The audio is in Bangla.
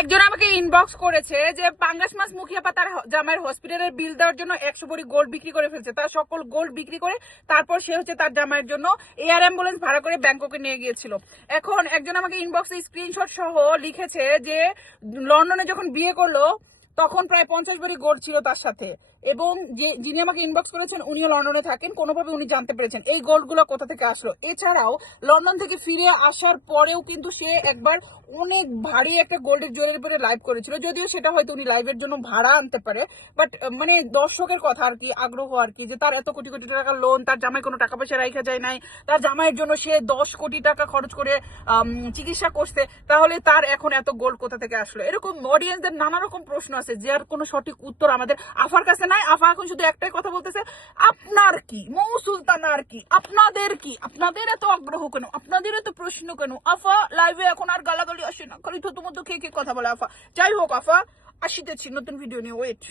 একজন আমাকে ইনবক্স করেছে যে পাঙ্গাস মাছ মুখিয়াপা তার জামাইয়ের হসপিটালের বিল দেওয়ার জন্য একশো বড়ি গোল্ড বিক্রি করে ফেলছে। তার সকল গোল্ড বিক্রি করে তারপর সে হচ্ছে তার জামাইয়ের জন্য এয়ার অ্যাম্বুলেন্স ভাড়া করে ব্যাংককে নিয়ে গিয়েছিল। এখন একজন আমাকে ইনবক্সে স্ক্রিনশট সহ লিখেছে যে লন্ডনে যখন বিয়ে করল, তখন প্রায় পঞ্চাশ বড়ি গোল্ড ছিল তার সাথে। এবং যে, যিনি আমাকে ইনবক্স করেছেন, উনিও লন্ডনে থাকেন, কোনোভাবে উনি জানতে পেরেছেন। এই গোল্ডগুলো কোথা থেকে আসলো? এছাড়াও, লন্ডন থেকে ফিরে আসার পরেও কিন্তু সে একবার অনেক ভারী একটা গোল্ডের জুয়েলারি পরে লাইভ করেছিল। যদিও সেটা হয়তো উনি লাইভের জন্য ভাড়া আনতে পারে বাট মানে দর্শকের কথা আর কি, আগ্রহ আর কি, যে তার এত কোটি কোটি টাকা লোন তার জামাই কোনো টাকা পয়সা রাখা যায় নাই, তার জামাইয়ের জন্য সে দশ কোটি টাকা খরচ করে চিকিৎসা করছে, তাহলে তার এখন এত গোল্ড কোথা থেকে আসলো? এরকম অডিয়েন্সদের নানা রকম প্রশ্ন আছে যার কোনো সঠিক উত্তর আমাদের আফার কাছে নাই আফা এখন শুধু একটাই কথা বলতেছে, আপনার কি? মৌ সুলতানার কি? আপনাদের কি? আপনাদের এত আগ্রহ কেন? আপনাদের এত প্রশ্ন কেন? আফা লাইভে এখন আর গালাগালি আসে না। খালি তো খেয়ে খেয়ে কথা বলে আফা যাই হোক আফা আসিতেছি নতুন ভিডিও নিয়ে। ওয়েট